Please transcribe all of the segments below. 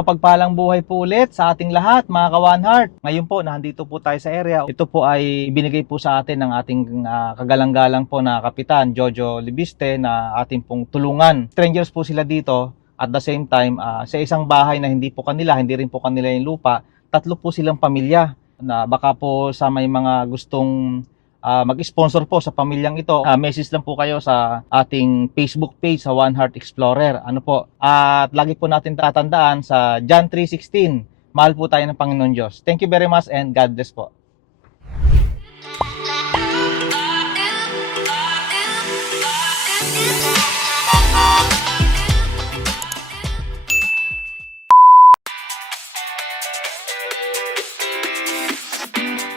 mapagpalang buhay po ulit sa ating lahat, mga ka-One Heart. Ngayon po, nandito po tayo sa area. Ito po ay binigay po sa atin ng ating kagalang-galang po na Kapitan Jojo Libiste na ating pong tulungan. Strangers po sila dito. At the same time, sa isang bahay na hindi po kanila, hindi rin po kanila yung lupa, 3 po silang pamilya na baka po sa may mga gustong mag-sponsor po sa pamilyang ito, message lang po kayo sa ating Facebook page sa One Heart Explorer. Ano po? At lagi po natin tatandaan sa John 3:16, mahal po tayo ng Panginoon Diyos. Thank you very much and God bless po.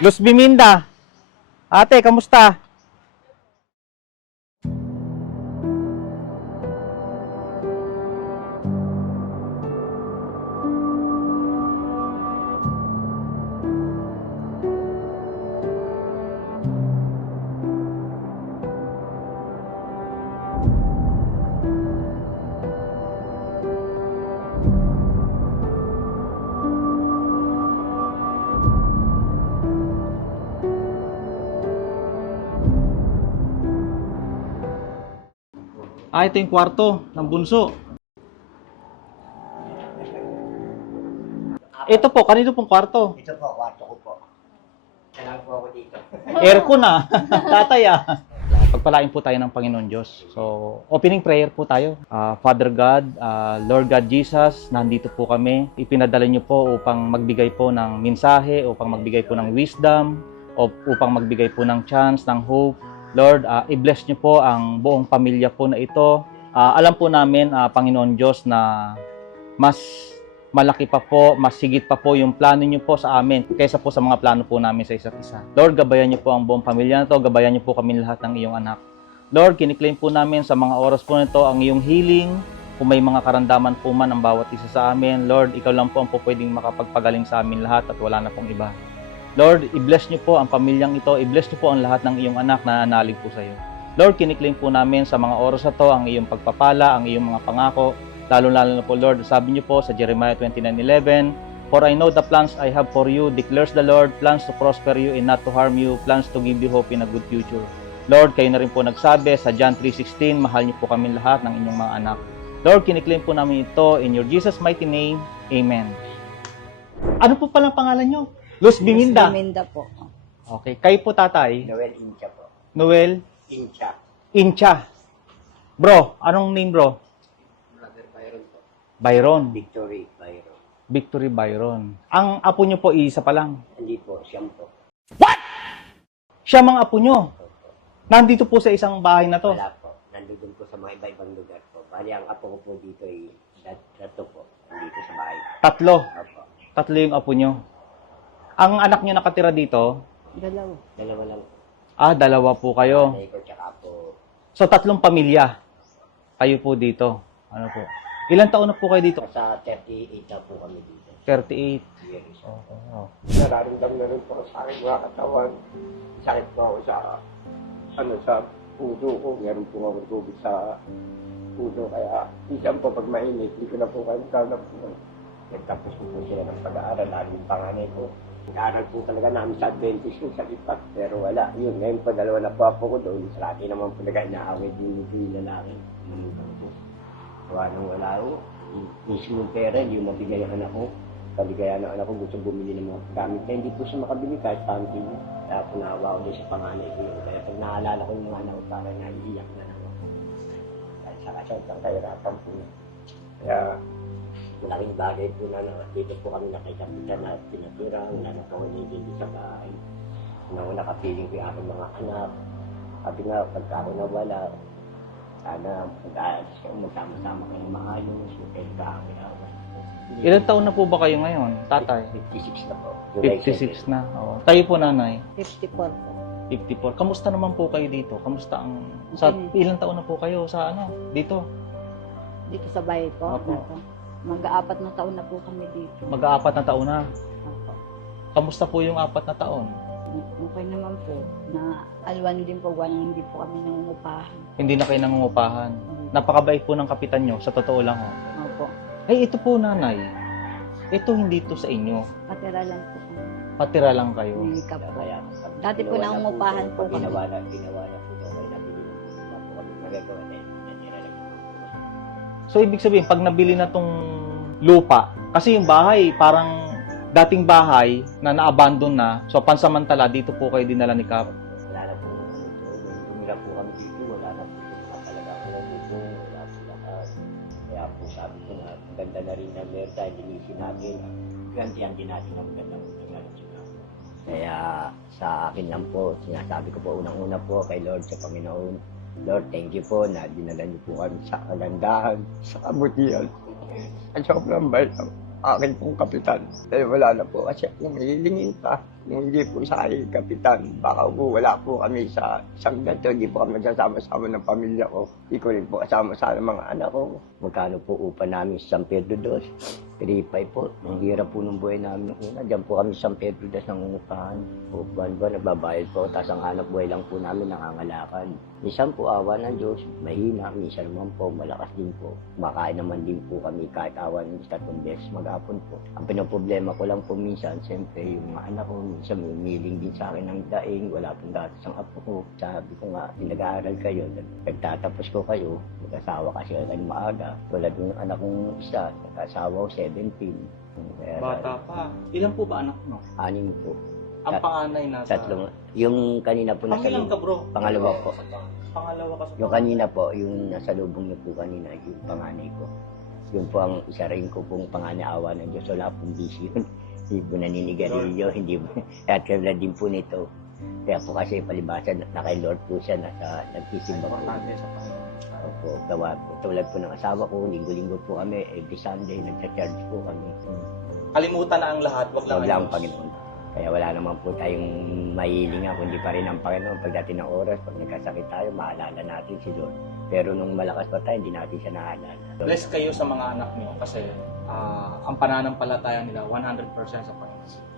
Luz Biminda, ate, kamusta? Ito yung kwarto ng bunso. Ito po, kanino pong kwarto? Ito po, kwarto ko po. Kailangan po ako dito. Aircon na. Tatay Pagpalain po tayo ng Panginoon Diyos. So, opening prayer po tayo. Father God, Lord God Jesus, nandito po kami. Ipinadala niyo po upang magbigay po ng mensahe, upang magbigay po ng wisdom, upang magbigay po ng chance, ng hope. Lord, i-bless niyo po ang buong pamilya po na ito. Alam po namin, Panginoon Diyos, na mas malaki pa po, mas sigit pa po yung plano niyo po sa amin kaysa po sa mga plano po namin sa isa't isa. Lord, gabayan niyo po ang buong pamilya na to, gabayan niyo po kami lahat ng iyong anak. Lord, kiniklaim po namin sa mga oras po nito ang iyong healing. Kung may mga karamdaman po man ang bawat isa sa amin, Lord, ikaw lang po ang po pwedeng makapagpagaling sa amin lahat at wala na pong iba. Lord, i-bless niyo po ang pamilyang ito, i-bless niyo po ang lahat ng iyong anak na nanalig po sa iyo. Lord, kiniklaim po namin sa mga oras na to ang iyong pagpapala, ang iyong mga pangako, lalo-lalo na po, Lord, sabi niyo po sa Jeremiah 29:11, "For I know the plans I have for you, declares the Lord, plans to prosper you and not to harm you, plans to give you hope in a good future." Lord, kayo na rin po nagsabi sa John 3:16, mahal niyo po kami lahat ng inyong mga anak. Lord, kiniklaim po namin ito in your Jesus' mighty name. Amen. Ano po palang pangalan niyo? Luz Biminda. Luz Biminda po. Okay. Kayo po, tatay? Noel Incha po. Noel Incha. Incha. Bro, anong name, bro? Brother Byron po. Byron. Victory Byron. Victory Byron. Ang apo niyo po, isa pa lang. Hindi po, siyam po. Siya mga apo niyo. Nandito po sa isang bahay na to. Wala po. Nandun po sa mga iba-ibang lugar po. Bali, ang apo ko po dito ay dato po. Nandito sa bahay. 3. Opo. 3 yung apo niyo. Ang anak niyo nakatira dito? Dalawa. Dalawa lang. 2 po kayo. Nanay ko tsaka po. So, 3 pamilya. Kayo po dito. Ano po? Ilang taon na po kayo dito? Sa 38 na po kami dito. 38. Years. Oo. Nararamdaman na rin po sa akin mga katawan. Sakit po ako sa puso ko. Meron po ako tubig sa puso. Kaya isang po pag mainit, hindi ko na po kayo tanap po. Nagtapos ko po sila ng pag-aaral. Lalo yung panganay ko. Nag-aaral po talaga namin sa Adventist yung sa Lipat. Pero wala. Yun, ngayon po 2 na po ako doon. Sa akin naman po nag-inaaway din yung lalaki. Wala nang wala ko. Mismo pera, hindi yung mabigay ang anak ko. Kaligaya ng anak ko gusto bumili ng mga gamit na hindi po siya makabili kahit panty. Kaya po naawa ko din sa panganay ko yun. Kaya pag naalala ko yung mga anak ko, parang naiiyak na lang ako. Dahil sa kasyang kahirapan po na. Kaya malaking bagay po na dito po kami nakikapitan na pinatira. Wala na po hindi sa bahay. Nakapiling ko yung aking mga anak. Sabi nga, pagka ako nawala, sana pag-aalis kayo, magsama-sama kayo maayos, kahit kami ako. Ilang taon na po ba kayo ngayon, tatay? 56 na po. 56 na. Oo. Kayo po, nanay? 54 po. 54. Kamusta naman po kayo dito? Kamusta ang... Sa ilang taon na po kayo sa dito? Dito sa bahay ko. Opo. Mag-4 na taon na po kami dito. Mag-4 na taon na. Opo. Kamusta po yung 4 na taon? Okay naman po. Na alwan din po, hindi po kami nangungupahan. Hindi na kayo nangungupahan. Napakabait po ng kapitan nyo, sa totoo lang ho. Opo. Ay, ito po, nanay. Ito hindi to sa inyo. Patira lang po. Patira lang kayo. Umikap po. Kaya, Dati po ginawa nangungupahan po kami. Ginawa na po ito. Kaya nabili na po. Wala po kami magagawa na yun. Natira lang po. So, ibig sabihin, pag nabili na tong lupa, kasi yung bahay, parang dating bahay na na-abandon na, so pansamantala, dito po kayo dinala ni Kap. Wala na po. Tumira po kami dito. Wala na po. Talaga ko na po. Wala po lahat. Kaya po sabi ko na, maganda na rin na meron tayo. Linisin natin. Gantihan din natin ang magandang pagkakaroon. Kaya sa akin lang po, sinasabi ko po unang-una po kay Lord sa Panginoon. Lord, thank you po na dinala niyo po kami sa kagandahan, sa kabutihan. At sobrang bait ang akin pong kapitan. Dahil wala na po kasi kung mahilingin pa, kung hindi po sa akin kapitan, baka po wala po kami sa isang ganito, hindi po kami magsasama-sama ng pamilya ko. Hindi ko rin po kasama sa mga anak ko. Magkano po upa namin sa San Pedro Dos? 3.5 po. Ang hirap po ng buhay namin nung una. Diyan po kami sa San Pedro Dos ng upahan. O buwan-buwan, nagbabayad po. Tapos ang hanap buhay lang po namin nangangalakal. Minsan po awa ng Diyos, mahina. Minsan naman po, malakas din po. Kumakain naman din po kami kahit awa ng Diyos 3 beses maghapon po. Ang pinoproblema ko lang po minsan, siyempre yung mga anak ko, minsan umiling din sa akin ng daing. Wala pong datos ang apo ko. Sabi ko nga, nag-aaral kayo. Nagtatapos ko kayo. Mag-asawa kasi kayo maaga. Tulad ng anak kong isa, nag-asawa ko 17. Kaya, Bata pa. Ilan po ba anak mo? 6 po. Ang panganay nasa... 3. Yung kanina po nasa Pangilang ka, bro? Pangalawa po. Pangalawa ka sa... Yung kanina po, yung nasa lubong niyo po kanina, yung panganay ko. Yun po ang isa rin ko pong panganay awa ng Diyos. Wala pong busy yun. Hindi po naninigarilyo, hindi po. At kaya din po nito. Kaya po kasi palibasan, na kay Lord po siya, nagsisimba po. Importante sa Panginoon. Opo, gawa po. Tulad po ng asawa ko, linggo-linggo po kami, every Sunday, nagcha-charge po kami. Kalimutan na ang lahat, wag lang Wag lang ang ang Panginoon. Kaya wala naman po tayong mahilinga, kundi pa rin ang Panginoon. Pagdating ng oras, pag nagkasakit tayo, maalala natin si Lord. Pero nung malakas pa tayo, hindi natin siya naalala. Bless kayo sa mga anak niyo kasi ang pananampalataya nila 100% sa Panginoon.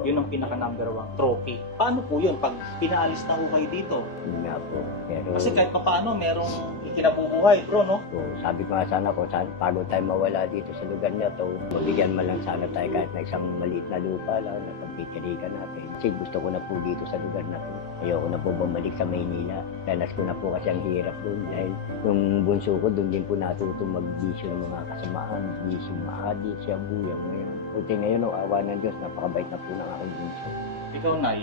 Yun ang pinaka number 1 trophy. Paano po yun pag pinaalis na ho kayo dito? Yun nga po. Pero, Kasi kahit pa paano, merong ikinabubuhay, bro, no? so, sabi ko nga sana ko, bago tayo mawala dito sa lugar na to, mabigyan man lang sana tayo kahit na isang maliit na lupa lang na pagpipilikan natin. Kasi gusto ko na po dito sa lugar na to. Ayoko na po bumalik sa Maynila. Danas ko na po kasi ang hirap doon. Dahil yung bunso ko, doon din po natuto mag-bisyo ng mga kasamaan, bisyo, mga adik, siya buyang ngayon. Buti ngayon, awa ng Diyos, napakabait na po ng aking bunso. Ikaw, Nay,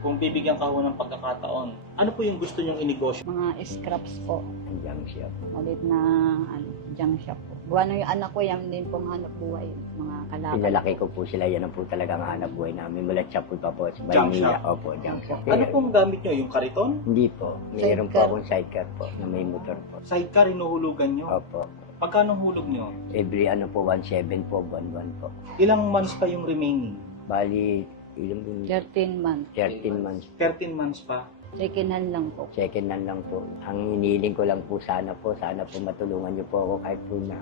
kung bibigyan ka ho ng pagkakataon, ano po yung gusto nyong inegosyo? Mga scraps po. Andiyan siya. Malit na junk shop po. Buwan yung anak ko, yan din pong hanap buhay. Mga kalakal. Pinalaki ko po sila, yan ang po talaga ang hanap buhay namin. Mula Chapul pa po sa Junk Maynila. shop? Opo, junk shop. Ano pong gamit nyo? Yung kariton? Hindi po. Mayroon po Sidecar. akong sidecar po na may motor po. Sidecar, hinuhulugan nyo? Opo. Pagkano hulog nyo? Every po, 1.7 po, 1.1 po. Ilang months pa yung remaining? Bali, ilang po? 13 months. 13 months. 13 months pa. Second hand lang po. Second hand lang po. Ang hiniling ko lang po sana po matulungan niyo po ako kahit po na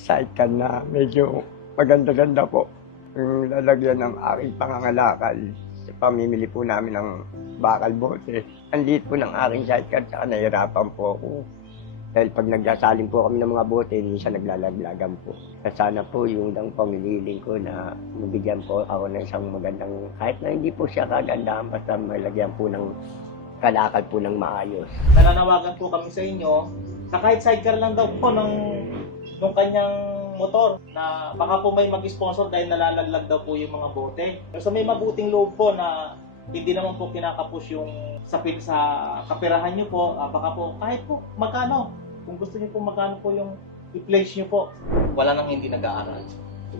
sidecar na medyo maganda-ganda po. Yung lalagyan ng aking pangangalakal. Pamimili po namin ng bakal bote. Ang liit po ng aking sidecar, tsaka nahirapan po ako. Dahil pag nagsasalim po kami ng mga bote, minsan naglalaglagan po. At sana po yung lang pamililing ko na mabigyan po ako ng isang magandang, kahit na hindi po siya kagandahan, basta malagyan po ng kalakal po ng maayos. Nananawagan po kami sa inyo, sa kahit sidecar lang daw po ng kanyang motor, na baka po may mag-sponsor dahil nalalaglag daw po yung mga bote. So may mabuting loob po na hindi naman po kinakapos yung sapit sa kapirahan nyo po, baka po kahit po magkano, kung gusto nyo po magkano po yung i-place nyo po. Wala nang hindi nag-aaral.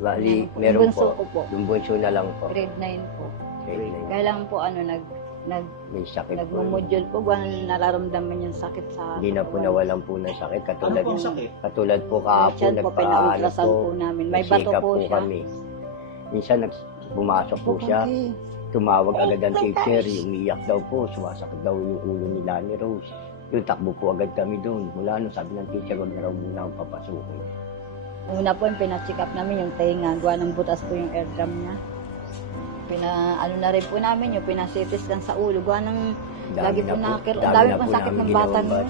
Bali, Yung meron bunso po. ko po. Yung bunso na lang po. Grade 9 po. Grade nine. Kaya lang po May sakit po. nagmumodule po. Buwan nararamdaman yung sakit sa... Hindi na po nawalan po ng sakit. Ano Katulad, pong sakit? katulad po kahapon, Siya po, pina-ultrasound po namin. May bato nag-check up po siya. kami. Minsan pumasok po siya. Tumawag agad ang teacher, umiyak daw po, sumasakit daw yung ulo ni Lani Rose. Yung takbo po agad kami doon. Mula nung sabi ng teacher, wag na raw muna akong papasukin. Una po yung pina-check up namin yung tenga. Gawa ng butas po yung eardrum niya. Ano na rin po namin yung pina-CT scan sa ulo. Gawa ng lagi po nakakiro. Ang dami pong sakit ng bata niyo.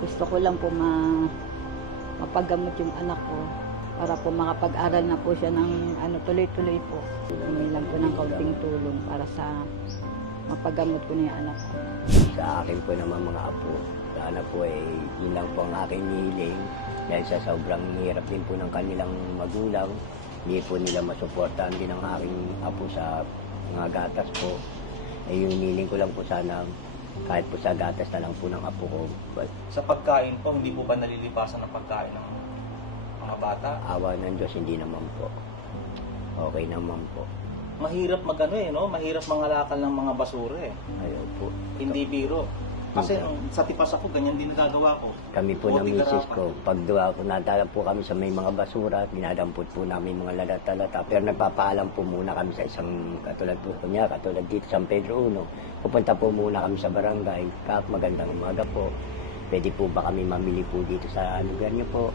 Gusto ko lang po mapagamot yung anak ko. para po makapag-aral na po siya ng tuloy-tuloy po. Humingi lang po ng kaunting tulong para sa mapagamot ko na yung anak ko. Sa akin po naman mga apo, sana po yun lang po ang aking hiling dahil sa sobrang hirap din po ng kanilang magulang. Hindi po nila masuportahan din ang aking apo sa mga gatas po. Yung hiling ko lang po sana kahit po sa gatas na lang po ng apo ko. Sa pagkain po, hindi po ba nalilipasan ng pagkain ng mga bata? Awa ng Diyos, hindi naman po. Okay naman po. Mahirap no? Mahirap mangalakal ng mga basura eh. Ayaw po. Hindi biro. Kasi sa tipas ako, ganyan din nagagawa ko. Kami po ng Buti misis garapan. ko, pag duwa ko, nadala po kami sa may mga basura, dinadampot po namin mga lalata-lata. Pero nagpapaalam po muna kami sa isang katulad po niya, katulad dito San Pedro 1. Pupunta po muna kami sa barangay, Kap, magandang umaga po. Pwede po ba kami mamili po dito sa lugar niyo po?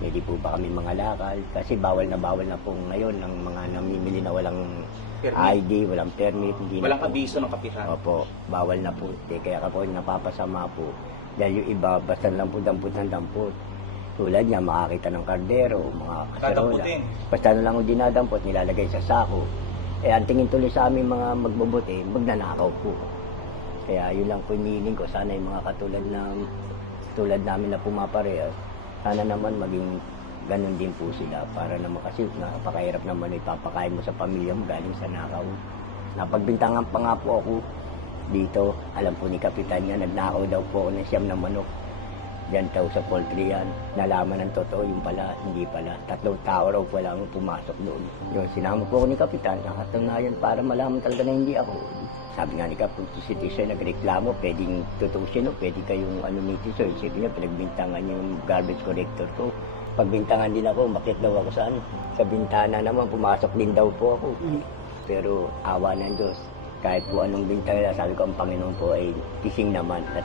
Pwede po ba kami mga lakal? Kasi bawal na po ngayon ng mga namimili na walang Permit. ID, walang permit. Hindi Walang na po. abiso ng kapitan. Opo, bawal na po. Kaya ako napapasama po. Dahil yung iba, basta lang po dampot ng dampot. Tulad niya, makakita ng kardero, mga kaserola. Dadamputin. Basta na lang yung dinadampot, nilalagay sa sako. Ang tingin tuloy sa aming mga magbubuti, magnanakaw po. Kaya yun lang po hinihiling ko. Sana yung mga tulad namin na pumaparehas, sana naman maging ganun din po sila para naman kasi napakahirap naman ipapakain mo sa pamilya mo galing sa nakaw. Napagbintangan pa nga po ako dito. Alam po ni Kapitan niya, nagnakaw daw po ako ng siyam na manok. Diyan daw sa poultry yan. Nalaman ng totoo, yung pala, hindi pala. 3 tao raw po lang pumasok doon. Yung sinama po ako ni Kapitan, nakatunayan para malaman talaga na hindi ako. Sabi nga ni Kapitan, si Tisoy nagreklamo, pwedeng tutusin o pwede kayong ni Tisoy. Sabi niya, pinagbintangan niya yung garbage collector ko. Pagbintangan din ako, bakit daw ako sa bintana naman, pumasok din daw po ako. Pero awa ng Diyos, kahit po anong bintana, sabi ko ang Panginoon po ay kising naman at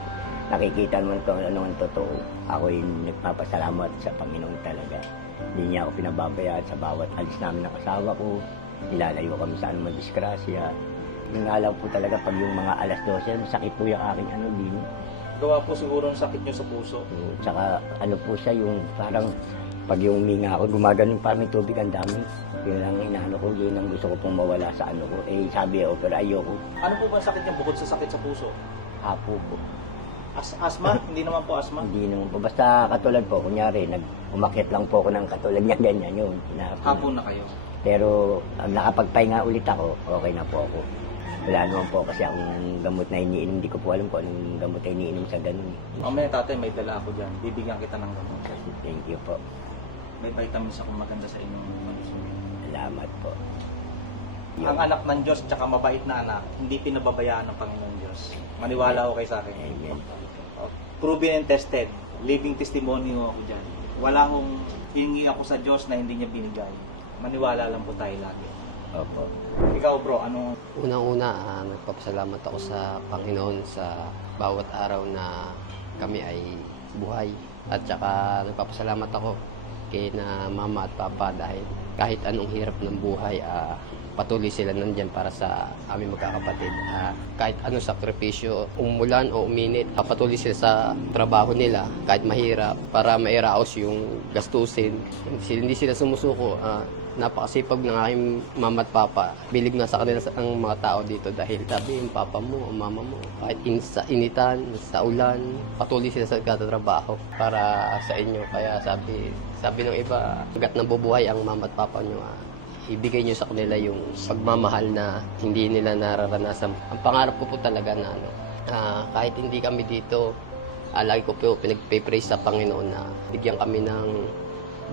nakikita naman ko ano ang totoo. Ako ay nagpapasalamat sa Panginoon talaga. Hindi niya ako pinababayaan sa bawat alis namin ng asawa ko. Nilalayo kami sa anumang disgrasya. Yung nga lang po talaga pag yung mga alas 12, sakit po yung aking din. Gawa po siguro ng sakit nyo sa puso. Tsaka po siya yung parang pag yung huminga ako, gumaganon pa may tubig ang dami. Yun lang inaano ko, yun ang gusto ko pong mawala sa ko. Sabi ako, pero ayoko. Ano po ba ang sakit niya bukod sa sakit sa puso? Apo po. Asma? Hindi naman po asma? Hindi naman po. Basta katulad po, kunyari, umakyat lang po ako ng katulad niya, ganyan yun. Hapon na kayo. Pero nakapagpahinga ulit ako, okay na po ako. Wala naman po kasi akong gamot na iniinom. Hindi ko po alam kung anong gamot na iniinom sa ganun. Mamaya tatay, may dala ako dyan. Bibigyan kita ng gamot. Thank you po. May vitamins akong maganda sa inyong manusunod. Salamat po. Ang anak ng Diyos, tsaka mabait na anak, hindi pinababayaan ng Panginoon Diyos. Maniwala ako kay sa akin. Amen. Proven and tested. Living testimony ako dyan. Wala akong hihingi ako sa Diyos na hindi niya binigay. Maniwala lang po tayo lagi. Opo. Ikaw bro, ano? Unang-una, nagpapasalamat ako sa Panginoon sa bawat araw na kami ay buhay. At saka nagpapasalamat ako kay na mama at papa dahil kahit anong hirap ng buhay, patuloy sila nandyan para sa aming magkakapatid. Kahit anong sakripisyo, umulan o uminit, patuloy sila sa trabaho nila kahit mahirap para mairaos yung gastusin. Hindi sila sumusuko. Napakasipag ng aking mama at papa. Bilig na sa kanila ang mga tao dito dahil sabi yung papa mo o mama mo, kahit sa initan, sa ulan, patuloy sila sa katatrabaho para sa inyo. Kaya sabi ng iba, hanggat nabubuhay ang mama at papa nyo, ibigay nyo sa kanila yung pagmamahal na hindi nila nararanasan. Ang pangarap ko po talaga na kahit hindi kami dito, lagi ko po pinagpe-praise sa Panginoon na bigyan kami ng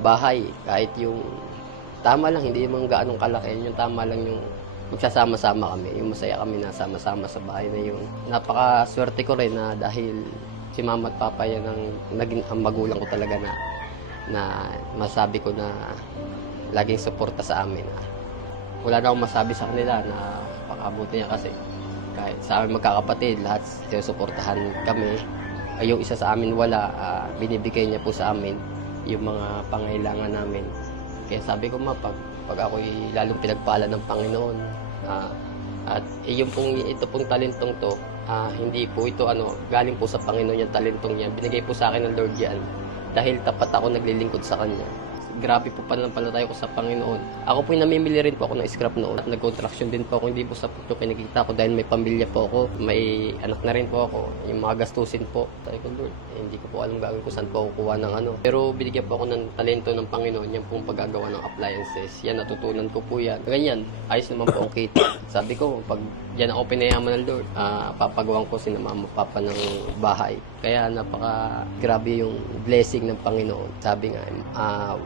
bahay kahit yung tama lang, hindi naman gaanong kalaki. Yung tama lang yung magsasama-sama kami. Yung masaya kami na sama-sama sa bahay na yun. Napakaswerte ko rin na dahil si mama at papa yan ang naging ang magulang ko talaga na masabi ko na laging suporta sa amin. Wala na akong masabi sa kanila na pakabuti niya kasi kahit sa amin magkakapatid, lahat sinusuportahan kami. Yung isa sa amin wala, binibigay niya po sa amin yung mga pangailangan namin. Kaya sabi ko pag ako'y lalong pinagpala ng Panginoon, at ito pong talentong to, hindi po ito galing po sa Panginoon yung talentong yan. Binigay po sa akin ng Lord yan dahil tapat ako naglilingkod sa Kanya. grabe po pananampalataya ko sa Panginoon. Ako po namimili rin po ako ng scrap noon at nag-contraction din po ako, hindi po sa po kinikita ko dahil may pamilya po ako, may anak na rin po ako, yung mga gastusin po. Sabi ko, Lord, hindi ko po alam gagawin ko saan po kukuha ng ano. Pero binigyan po ako ng talento ng Panginoon, yan pong paggagawa ng appliances. Yan, natutunan ko po yan. Ganyan, ayos naman po ang kita. Sabi ko, pag yan ako pinayaman ng Lord, papagawan ko si mama papa ng bahay. Kaya napaka grabe yung blessing ng Panginoon. Sabi nga,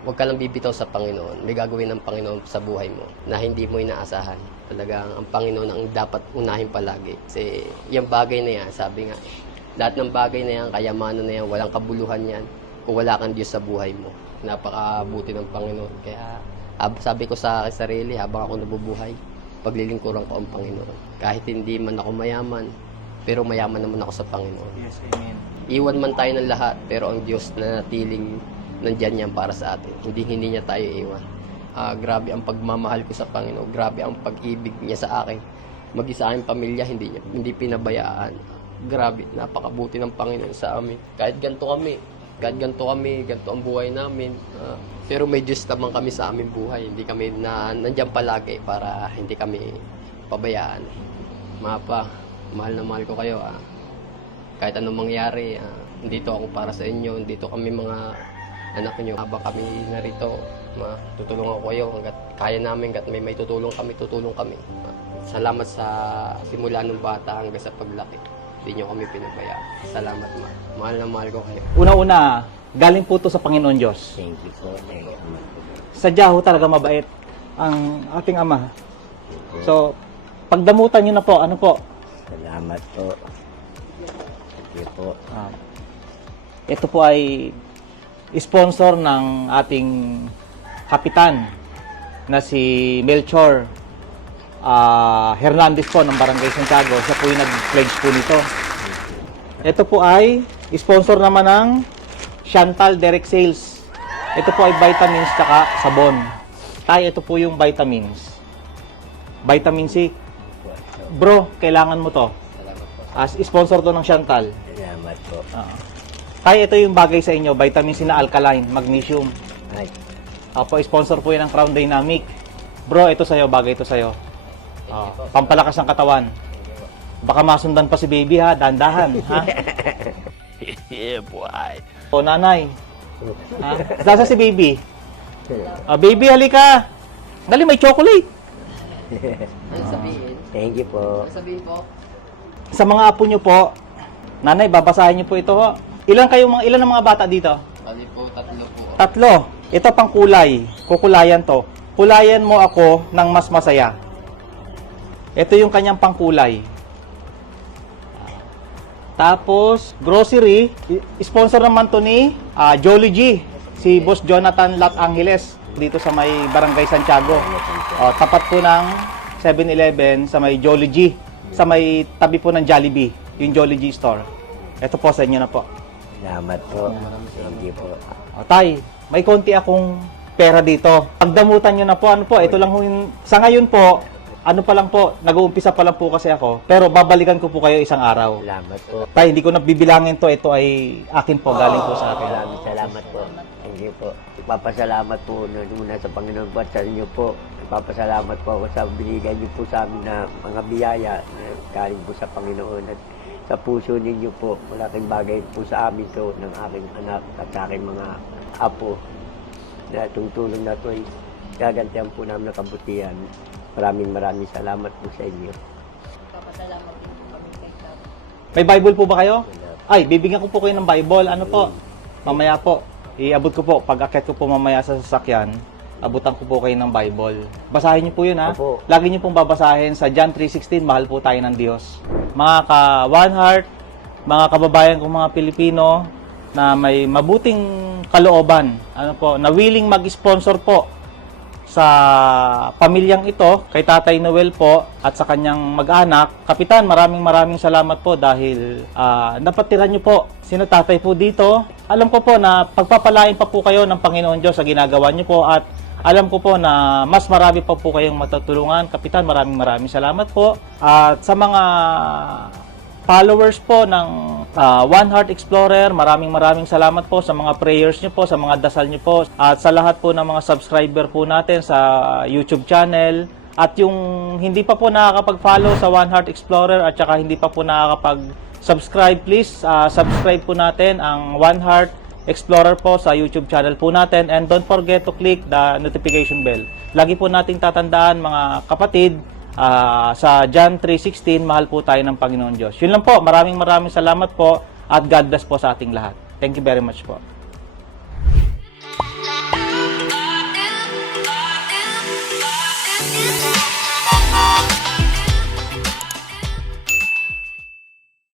huwag ka lang bibitaw sa Panginoon. May gagawin ng Panginoon sa buhay mo na hindi mo inaasahan. Talagang ang Panginoon ang dapat unahin palagi. Kasi yung bagay na yan, sabi nga, lahat ng bagay na yan, kayamanan na yan, walang kabuluhan yan kung wala kang Diyos sa buhay mo. Napakabuti ng Panginoon. Kaya sabi ko sa akin sarili, habang ako nabubuhay, paglilingkuran ko ang Panginoon. Kahit hindi man ako mayaman, pero mayaman naman ako sa Panginoon. Yes, amen. Iwan man tayo ng lahat, pero ang Diyos na natiling nandyan yan para sa atin. Hindi niya tayo iwan. Grabe ang pagmamahal ko sa Panginoon. Grabe ang pag-ibig niya sa akin. Mag-isa aking pamilya, hindi pinabayaan. Grabe, napakabuti ng Panginoon sa amin. Kahit ganito kami, ganito ang buhay namin. Pero may Diyos naman kami sa aming buhay. Hindi kami nandyan palagi para hindi kami pabayaan. Mapa, mahal na mahal ko kayo. Kahit anong mangyari, dito ako para sa inyo. Dito kami mga anak nyo. Habang kami narito, tutulungan ko kayo hanggat kaya namin, hanggat may tutulong kami. Salamat sa simula ng bata hanggang sa paglaki. Hindi nyo kami pinabayaan. Salamat, ma. Mahal na mahal ko kayo. Una-una, galing po to sa Panginoon Diyos. Thank you po. Thank you. Sadya ho talaga mabait ang ating Ama. So, pagdamutan nyo na po, ano po? Salamat po. Thank you po. Ito po ay sponsor ng ating kapitan na si Melchor Hernandez po ng Barangay Santiago. Siya po yung nag-pledge po nito. Ito po ay sponsor naman ng Chantal Direct Sales. Ito po ay vitamins tsaka sabon. Tay, ito po yung vitamins. Vitamin C. Bro, kailangan mo to. As sponsor to ng Chantal. Salamat po. Tay, ito yung bagay sa inyo. Vitamin C na alkaline, magnesium. Ay, Apo, sponsor po yan ng Crown Dynamic. Bro, ito sa'yo, bagay ito sa'yo. Pampalakas ng katawan. Baka masundan pa si baby ha, dandahan ha. yeah, boy. O nanay. Ha? Nasa si baby? Baby, halika. Dali, may chocolate. Ano sabihin? Thank you po. Ano sabihin po? Sa mga apo nyo po, nanay, babasahin nyo po ito ho. Ilan ang mga bata dito? Bali po, 3 po. 3. Ito pang kulay. Kukulayan to. Kulayan mo ako ng mas masaya. Ito yung kanyang pangkulay. Tapos, grocery. Sponsor naman to ni Jolly G. Si Boss Jonathan Lat Angeles. Dito sa may Barangay Santiago. Tapat po ng 7-Eleven sa may Jolly G. Sa may tabi po ng Jollibee. Yung Jolly G store. Ito po sa inyo na po. Salamat po. Thank you po. Tay, may konti akong pera dito. Pagdamutan nyo na po, ano po, ito lang sa ngayon po, ano pa lang po, nag-uumpisa pa lang po kasi ako, pero babalikan ko po kayo isang araw. Salamat po. Tay, hindi ko na bibilangin to, ito ay akin po, galing po sa akin. Salamat po. Thank you po. Ipapasalamat po muna sa Panginoon po at sa inyo po. Ipapasalamat po ako sa binigay niyo po sa amin na mga biyaya na galing po sa Panginoon at sa puso ninyo po. Malaking bagay po sa amin to ng aking anak at sa aking mga apo. Na itong tulong na ito ay gagantihan po namin ng kabutihan. Maraming salamat po sa inyo. Papasalamat din po kami kay Kap. May Bible po ba kayo? Ay, bibigyan ko po kayo ng Bible. Ano po? Mamaya po. Iabot ko po. Pag akit ko po mamaya sa sasakyan, abutan ko po kayo ng Bible. Basahin niyo po yun ha. Opo. Lagi niyo pong babasahin sa John 3:16, mahal po tayo ng Diyos. Mga ka-One Heart, mga kababayan kong mga Pilipino na may mabuting kalooban, ano po, na willing mag-sponsor po sa pamilyang ito, kay Tatay Noel po at sa kanyang mag-anak. Kapitan, maraming salamat po dahil napatiran niyo po sino tatay po dito. Alam ko po na pagpapalain pa po kayo ng Panginoon Diyos sa ginagawa niyo po at alam ko po na mas marami pa po kayong matutulungan. Kapitan, maraming salamat po. At sa mga followers po ng One Heart Explorer, maraming salamat po sa mga prayers nyo po, sa mga dasal nyo po, at sa lahat po ng mga subscriber po natin sa YouTube channel. At yung hindi pa po nakakapag-follow sa One Heart Explorer at saka hindi pa po nakakapag-subscribe, please subscribe po natin ang One Heart Explorer po sa YouTube channel po natin, and don't forget to click the notification bell. Lagi po nating tatandaan, mga kapatid, sa John 3:16, mahal po tayo ng Panginoon Diyos. Yun lang po, maraming salamat po at God bless po sa ating lahat. Thank you very much po. Bye.